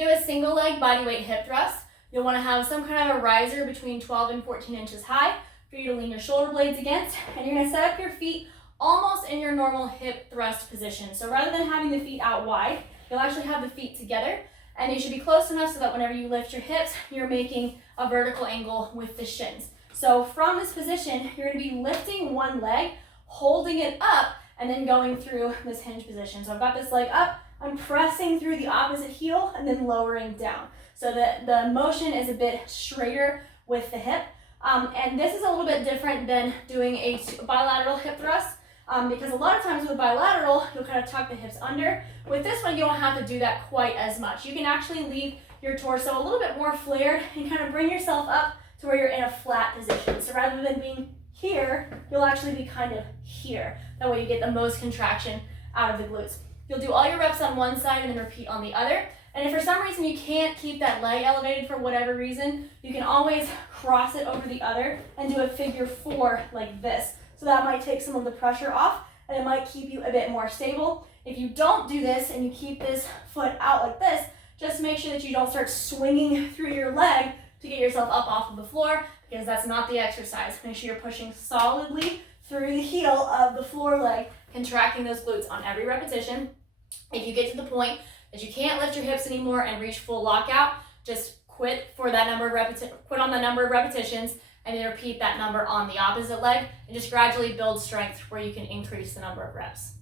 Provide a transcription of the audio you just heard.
do a single leg body weight hip thrust, you'll want to have some kind of a riser between 12 and 14 inches high for you to lean your shoulder blades against, and you're going to set up your feet almost in your normal hip thrust position. So rather than having the feet out wide, you'll actually have the feet together, and they should be close enough so that whenever you lift your hips, you're making a vertical angle with the shins. So from this position, you're going to be lifting one leg, holding it up, and then going through this hinge position. So I've got this leg up, I'm pressing through the opposite heel and then lowering down. So that the motion is a bit straighter with the hip. And this is a little bit different than doing a bilateral hip thrust, because a lot of times with bilateral, you'll kind of tuck the hips under. With this one, you don't have to do that quite as much. You can actually leave your torso a little bit more flared and kind of bring yourself up to where you're in a flat position. So rather than being here, you'll actually be kind of here. That way you get the most contraction out of the glutes. You'll do all your reps on one side and then repeat on the other. And if for some reason you can't keep that leg elevated for whatever reason, you can always cross it over the other and do a figure 4 like this. So that might take some of the pressure off and it might keep you a bit more stable. If you don't do this and you keep this foot out like this, just make sure that you don't start swinging through your leg to get yourself up off of the floor, because that's not the exercise. Make sure you're pushing solidly through the heel of the floor leg, contracting those glutes on every repetition. If you get to the point that you can't lift your hips anymore and reach full lockout, just quit on that number of repetitions, and then repeat that number on the opposite leg, and just gradually build strength where you can increase the number of reps.